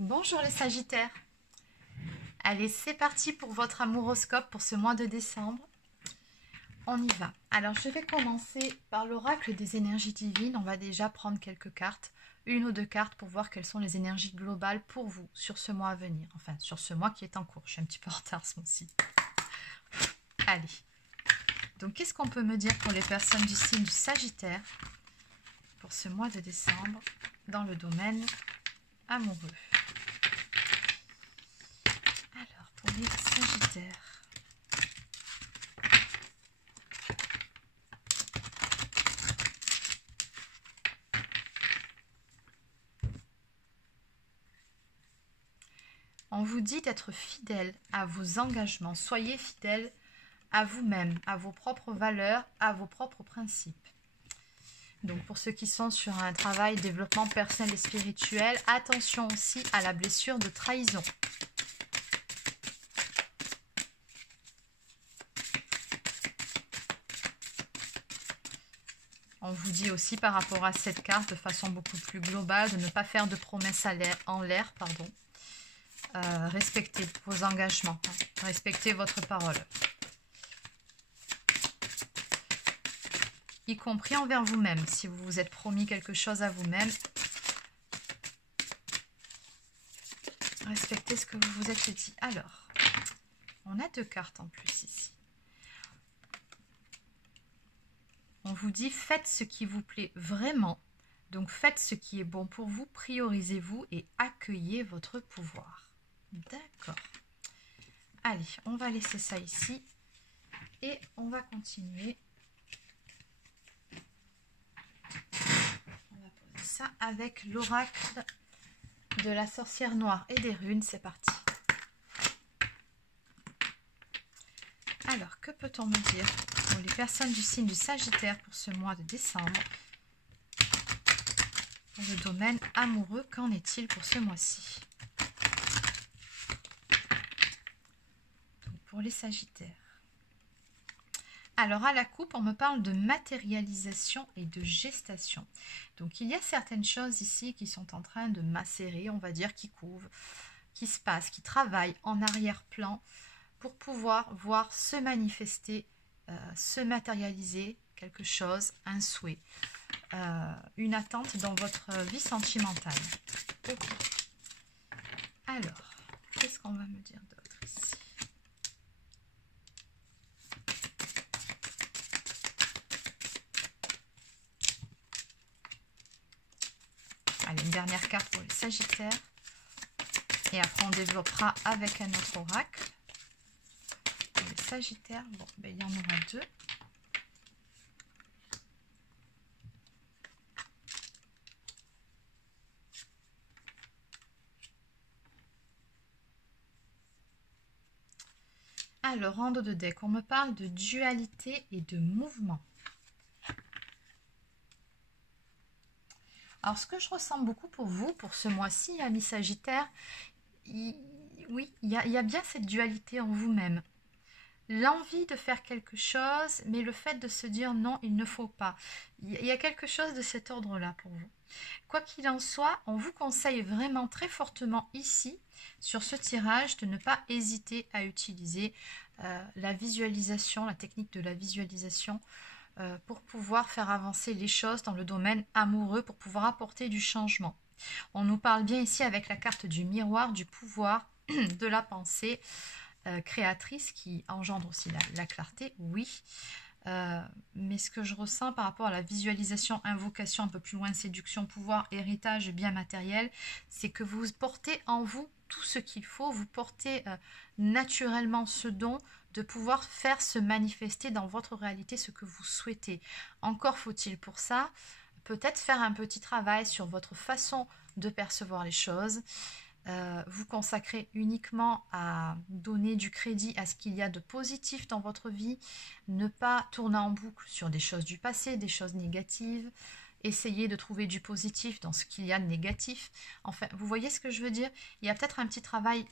Bonjour les Sagittaires. Allez, c'est parti pour votre amouroscope pour ce mois de décembre. On y va. Alors, je vais commencer par l'oracle des énergies divines. On va déjà prendre quelques cartes, une ou deux cartes pour voir quelles sont les énergies globales pour vous sur ce mois à venir. Enfin, sur ce mois qui est en cours. Je suis un petit peu en retard ce mois-ci. Allez. Donc, qu'est-ce qu'on peut me dire pour les personnes du signe du Sagittaire pour ce mois de décembre dans le domaine amoureux? Alors, pour les Sagittaires. On vous dit d'être fidèle à vos engagements. Soyez fidèle à vous-même, à vos propres valeurs, à vos propres principes. Donc pour ceux qui sont sur un travail développement personnel et spirituel, attention aussi à la blessure de trahison. On vous dit aussi par rapport à cette carte de façon beaucoup plus globale de ne pas faire de promesses en l'air, pardon. Respectez vos engagements, respectez votre parole. Y compris envers vous-même, si vous vous êtes promis quelque chose à vous-même. Respectez ce que vous vous êtes dit. Alors, on a deux cartes en plus ici. On vous dit, faites ce qui vous plaît vraiment. Donc, faites ce qui est bon pour vous, priorisez-vous et accueillez votre pouvoir. D'accord. Allez, on va laisser ça ici. Et on va continuer. On va poser ça avec l'oracle de la sorcière noire et des runes. C'est parti. Alors, que peut-on me dire pour les personnes du signe du Sagittaire pour ce mois de décembre? Dans le domaine amoureux, qu'en est-il pour ce mois-ci? Pour les Sagittaires. Alors, à la coupe, on me parle de matérialisation et de gestation. Donc, il y a certaines choses ici qui sont en train de macérer, on va dire, qui couvent, qui se passent, qui travaillent en arrière-plan pour pouvoir voir se manifester, se matérialiser quelque chose, un souhait, une attente dans votre vie sentimentale. Okay. Alors, qu'est-ce qu'on va me dire d'autre ici? Allez, une dernière carte pour les Sagittaires. Et après, on développera avec un autre oracle. Pour les Sagittaires, bon, ben, il y en aura deux. Alors, en dos de deck, on me parle de dualité et de mouvement. Alors, ce que je ressens beaucoup pour vous, pour ce mois-ci, amis Sagittaires, oui, il y a bien cette dualité en vous-même. L'envie de faire quelque chose, mais le fait de se dire non, il ne faut pas. Il y a quelque chose de cet ordre-là pour vous. Quoi qu'il en soit, on vous conseille vraiment très fortement ici, sur ce tirage, de ne pas hésiter à utiliser la visualisation, la technique de la visualisation, pour pouvoir faire avancer les choses dans le domaine amoureux, pour pouvoir apporter du changement. On nous parle bien ici avec la carte du miroir, du pouvoir, de la pensée créatrice qui engendre aussi la clarté, oui. Mais ce que je ressens par rapport à la visualisation, invocation, un peu plus loin, séduction, pouvoir, héritage, bien matériel, c'est que vous portez en vous tout ce qu'il faut, vous portez naturellement ce don de pouvoir faire se manifester dans votre réalité ce que vous souhaitez. Encore faut-il pour ça peut-être faire un petit travail sur votre façon de percevoir les choses, vous consacrer uniquement à donner du crédit à ce qu'il y a de positif dans votre vie, ne pas tourner en boucle sur des choses du passé, des choses négatives, essayer de trouver du positif dans ce qu'il y a de négatif. Enfin, vous voyez ce que je veux dire? Il y a peut-être un petit travail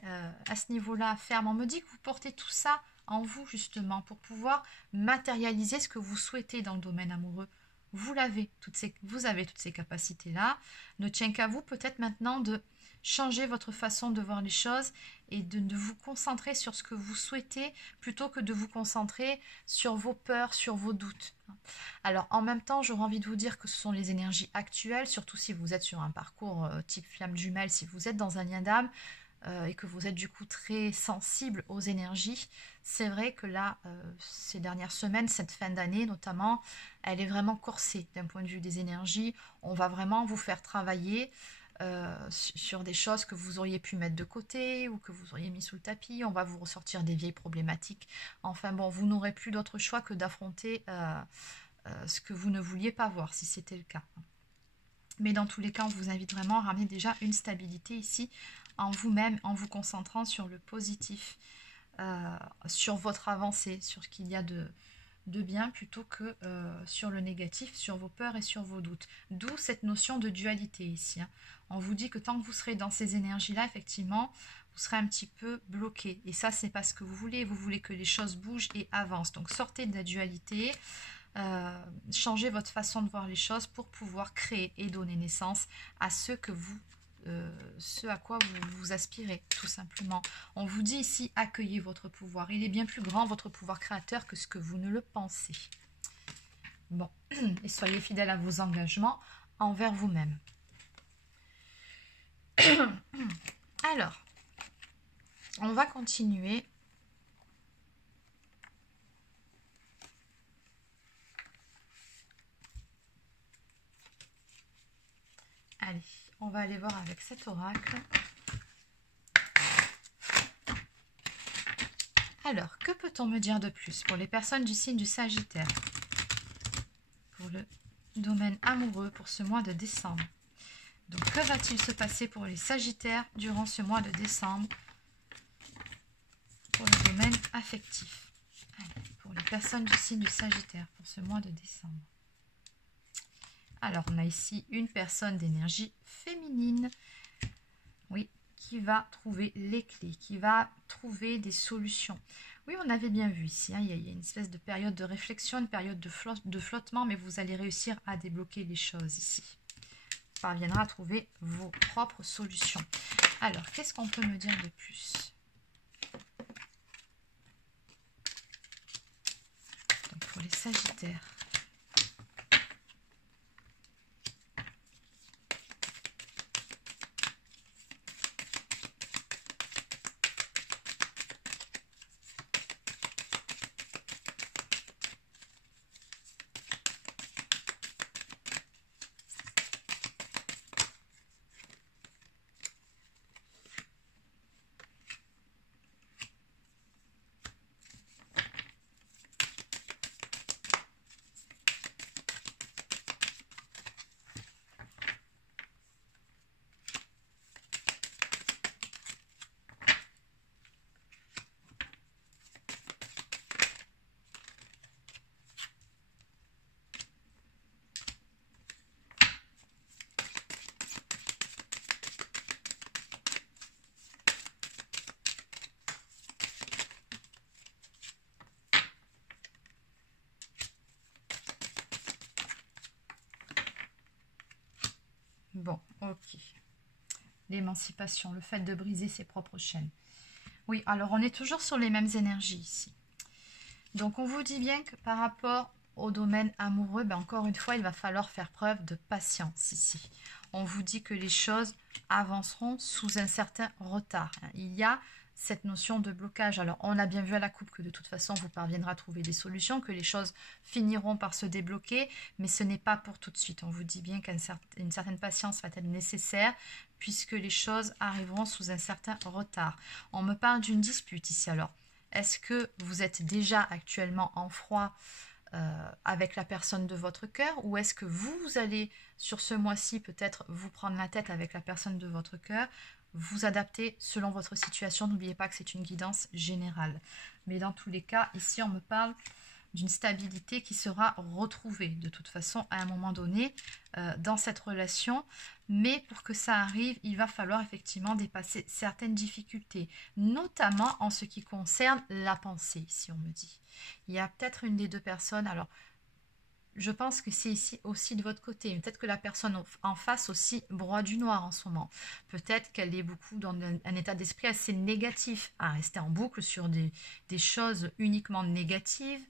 à ce niveau-là à faire, mais on me dit que vous portez tout ça en vous justement pour pouvoir matérialiser ce que vous souhaitez dans le domaine amoureux. vous avez toutes ces capacités-là. Ne tient qu'à vous peut-être maintenant de changer votre façon de voir les choses et de vous concentrer sur ce que vous souhaitez plutôt que de vous concentrer sur vos peurs, sur vos doutes. Alors en même temps, j'aurais envie de vous dire que ce sont les énergies actuelles, surtout si vous êtes sur un parcours type flamme jumelle, si vous êtes dans un lien d'âme et que vous êtes du coup très sensible aux énergies. C'est vrai que là, ces dernières semaines, cette fin d'année notamment, elle est vraiment corsée d'un point de vue des énergies. On va vraiment vous faire travailler sur des choses que vous auriez pu mettre de côté ou que vous auriez mis sous le tapis. On va vous ressortir des vieilles problématiques. Enfin bon, vous n'aurez plus d'autre choix que d'affronter ce que vous ne vouliez pas voir, si c'était le cas. Mais dans tous les cas, on vous invite vraiment à ramener déjà une stabilité ici en vous-même, en vous concentrant sur le positif, sur votre avancée, sur ce qu'il y a de bien plutôt que sur le négatif, sur vos peurs et sur vos doutes. D'où cette notion de dualité ici. On vous dit que tant que vous serez dans ces énergies-là, effectivement, vous serez un petit peu bloqué. Et ça, c'est pas ce que vous voulez que les choses bougent et avancent. Donc sortez de la dualité, changez votre façon de voir les choses pour pouvoir créer et donner naissance à ce à quoi vous aspirez, tout simplement. On vous dit ici, accueillez votre pouvoir. Il est bien plus grand, votre pouvoir créateur, que ce que vous ne le pensez. Bon, et soyez fidèles à vos engagements envers vous-même. Alors, on va continuer. Allez, on va aller voir avec cet oracle. Alors, que peut-on me dire de plus pour les personnes du signe du Sagittaire? Pour le domaine amoureux pour ce mois de décembre. Donc, que va-t-il se passer pour les Sagittaires durant ce mois de décembre? Pour le domaine affectif. Allez, pour les personnes du signe du Sagittaire pour ce mois de décembre. Alors, on a ici une personne d'énergie féminine, oui, qui va trouver les clés, qui va trouver des solutions. Oui, on avait bien vu ici, il y a une espèce de période de réflexion, une période de flottement, mais vous allez réussir à débloquer les choses ici. Vous parviendrez à trouver vos propres solutions. Alors, qu'est-ce qu'on peut me dire de plus? Donc, pour les Sagittaires. Bon, ok. L'émancipation, le fait de briser ses propres chaînes. Oui, alors on est toujours sur les mêmes énergies ici. Donc on vous dit bien que par rapport au domaine amoureux, ben encore une fois, il va falloir faire preuve de patience ici. On vous dit que les choses avanceront sous un certain retard. Il y a cette notion de blocage. Alors, on a bien vu à la coupe que de toute façon, vous parviendrez à trouver des solutions, que les choses finiront par se débloquer, mais ce n'est pas pour tout de suite. On vous dit bien qu'une certaine patience va être nécessaire, puisque les choses arriveront sous un certain retard. On me parle d'une dispute ici. Alors, est-ce que vous êtes déjà actuellement en froid avec la personne de votre cœur, ou est-ce que vous allez, sur ce mois-ci, peut-être vous prendre la tête avec la personne de votre cœur, vous adapter selon votre situation. N'oubliez pas que c'est une guidance générale. Mais dans tous les cas, ici, on me parle d'une stabilité qui sera retrouvée de toute façon à un moment donné dans cette relation. Mais pour que ça arrive, il va falloir effectivement dépasser certaines difficultés, notamment en ce qui concerne la pensée, si on me dit. Il y a peut-être une des deux personnes, alors je pense que c'est ici aussi de votre côté. Peut-être que la personne en face aussi broie du noir en ce moment. Peut-être qu'elle est beaucoup dans un état d'esprit assez négatif, à rester en boucle sur des choses uniquement négatives,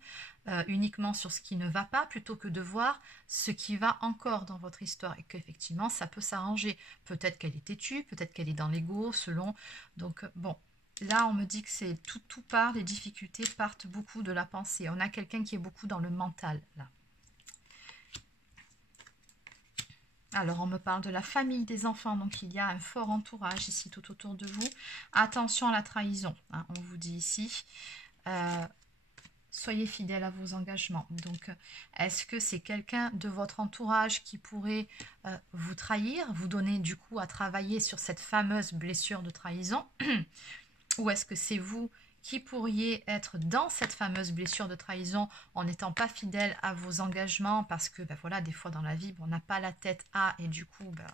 uniquement sur ce qui ne va pas, plutôt que de voir ce qui va encore dans votre histoire et qu'effectivement ça peut s'arranger. Peut-être qu'elle est têtue, peut-être qu'elle est dans l'ego, selon. Donc bon. Là, on me dit que c'est tout part, les difficultés partent beaucoup de la pensée. On a quelqu'un qui est beaucoup dans le mental, là. Alors, on me parle de la famille, des enfants, donc il y a un fort entourage ici tout autour de vous. Attention à la trahison, hein, on vous dit ici. Soyez fidèle à vos engagements. Donc, est-ce que c'est quelqu'un de votre entourage qui pourrait vous trahir, vous donner du coup à travailler sur cette fameuse blessure de trahison? Ou est-ce que c'est vous qui pourriez être dans cette fameuse blessure de trahison en n'étant pas fidèle à vos engagements parce que ben voilà, des fois dans la vie, on n'a pas la tête à et du coup, ben,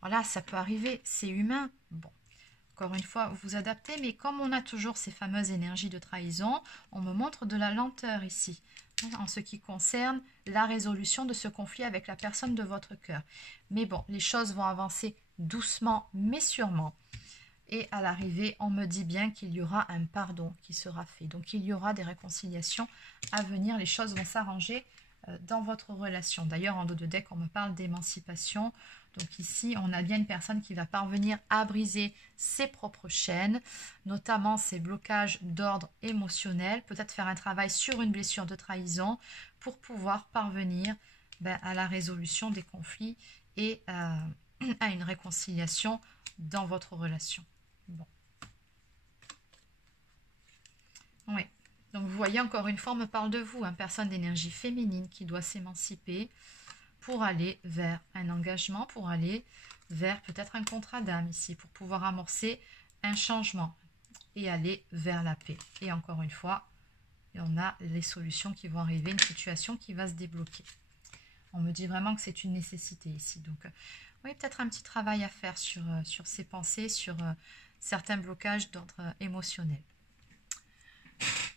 voilà, ça peut arriver, c'est humain. Bon, encore une fois, vous adaptez, mais comme on a toujours ces fameuses énergies de trahison, on me montre de la lenteur ici, hein, en ce qui concerne la résolution de ce conflit avec la personne de votre cœur. Mais bon, les choses vont avancer doucement, mais sûrement. Et à l'arrivée, on me dit bien qu'il y aura un pardon qui sera fait. Donc, il y aura des réconciliations à venir. Les choses vont s'arranger dans votre relation. D'ailleurs, en dos de deck, on me parle d'émancipation. Donc ici, on a bien une personne qui va parvenir à briser ses propres chaînes, notamment ses blocages d'ordre émotionnel. Peut-être faire un travail sur une blessure de trahison pour pouvoir parvenir à la résolution des conflits et à une réconciliation dans votre relation. Bon. Oui. Donc vous voyez, encore une fois, on me parle de vous, une personne d'énergie féminine qui doit s'émanciper pour aller vers un engagement, pour aller vers peut-être un contrat d'âme ici, pour pouvoir amorcer un changement et aller vers la paix. Et encore une fois, on a les solutions qui vont arriver, une situation qui va se débloquer. On me dit vraiment que c'est une nécessité ici. Donc, oui, peut-être un petit travail à faire sur ces pensées, sur certains blocages d'ordre émotionnel.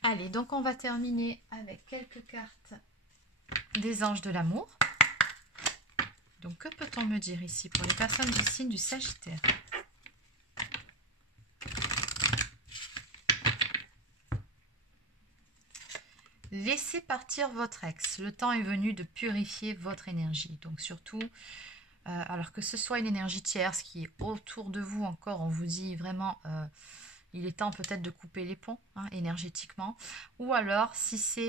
Allez, donc on va terminer avec quelques cartes des anges de l'amour. Donc, que peut-on me dire ici pour les personnes du signe du Sagittaire? Laissez partir votre ex. Le temps est venu de purifier votre énergie. Donc, surtout, alors que ce soit une énergie tierce qui est autour de vous encore, on vous dit vraiment... il est temps peut-être de couper les ponts énergétiquement. Ou alors, si ce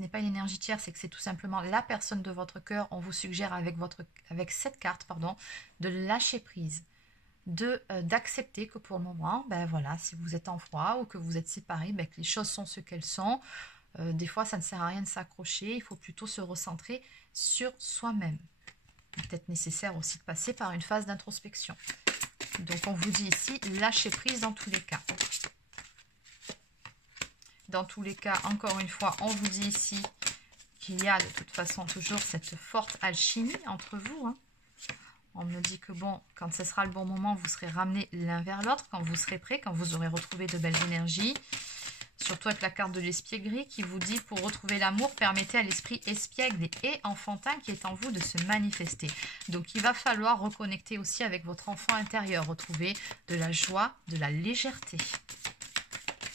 n'est pas une énergie tierce, c'est que c'est tout simplement la personne de votre cœur, on vous suggère avec cette carte, de lâcher prise, d'accepter que pour le moment, voilà, si vous êtes en froid ou que vous êtes séparés, que les choses sont ce qu'elles sont. Des fois, ça ne sert à rien de s'accrocher, il faut plutôt se recentrer sur soi-même. Peut-être nécessaire aussi de passer par une phase d'introspection. Donc, on vous dit ici, lâchez prise dans tous les cas. Dans tous les cas, encore une fois, on vous dit ici qu'il y a de toute façon toujours cette forte alchimie entre vous. On me dit que bon, quand ce sera le bon moment, vous serez ramenés l'un vers l'autre, quand vous serez prêts, quand vous aurez retrouvé de belles énergies. Surtout avec la carte de l'espièglerie qui vous dit, pour retrouver l'amour, permettez à l'esprit espiègle et enfantin qui est en vous de se manifester. Donc il va falloir reconnecter aussi avec votre enfant intérieur, retrouver de la joie, de la légèreté.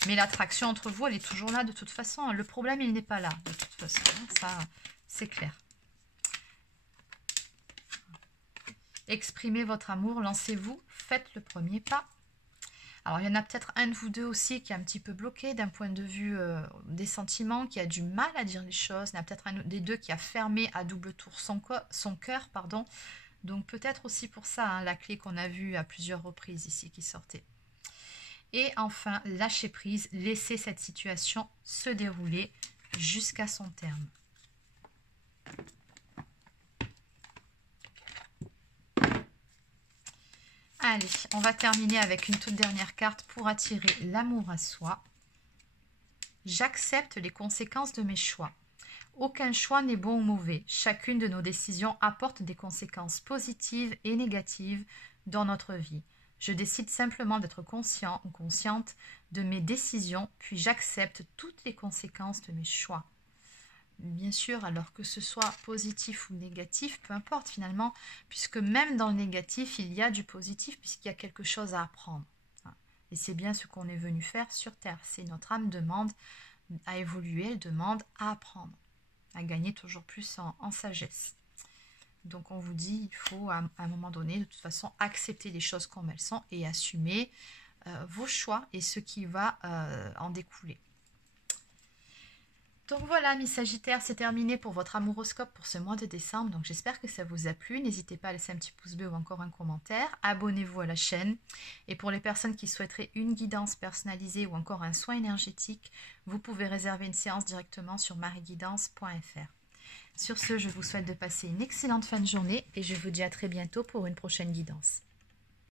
Mais l'attraction entre vous, elle est toujours là de toute façon. Le problème, il n'est pas là de toute façon. Ça, c'est clair. Exprimez votre amour, lancez-vous, faites le premier pas. Alors, il y en a peut-être un de vous deux aussi qui est un petit peu bloqué d'un point de vue des sentiments, qui a du mal à dire les choses. Il y en a peut-être un des deux qui a fermé à double tour son cœur. Donc, peut-être aussi pour ça, la clé qu'on a vue à plusieurs reprises ici qui sortait. Et enfin, lâchez prise, laissez cette situation se dérouler jusqu'à son terme. Allez, on va terminer avec une toute dernière carte pour attirer l'amour à soi. J'accepte les conséquences de mes choix. Aucun choix n'est bon ou mauvais. Chacune de nos décisions apporte des conséquences positives et négatives dans notre vie. Je décide simplement d'être conscient ou consciente de mes décisions, puis j'accepte toutes les conséquences de mes choix. Bien sûr, alors que ce soit positif ou négatif, peu importe finalement, puisque même dans le négatif, il y a du positif, puisqu'il y a quelque chose à apprendre. Et c'est bien ce qu'on est venu faire sur Terre. C'est notre âme demande à évoluer, elle demande à apprendre, à gagner toujours plus en sagesse. Donc on vous dit, il faut à un moment donné, de toute façon, accepter les choses comme elles sont et assumer vos choix et ce qui va en découler. Donc voilà, mes Sagittaires, c'est terminé pour votre amouroscope pour ce mois de décembre. Donc j'espère que ça vous a plu. N'hésitez pas à laisser un petit pouce bleu ou encore un commentaire. Abonnez-vous à la chaîne. Et pour les personnes qui souhaiteraient une guidance personnalisée ou encore un soin énergétique, vous pouvez réserver une séance directement sur mariguidance.fr. Sur ce, je vous souhaite de passer une excellente fin de journée et je vous dis à très bientôt pour une prochaine guidance.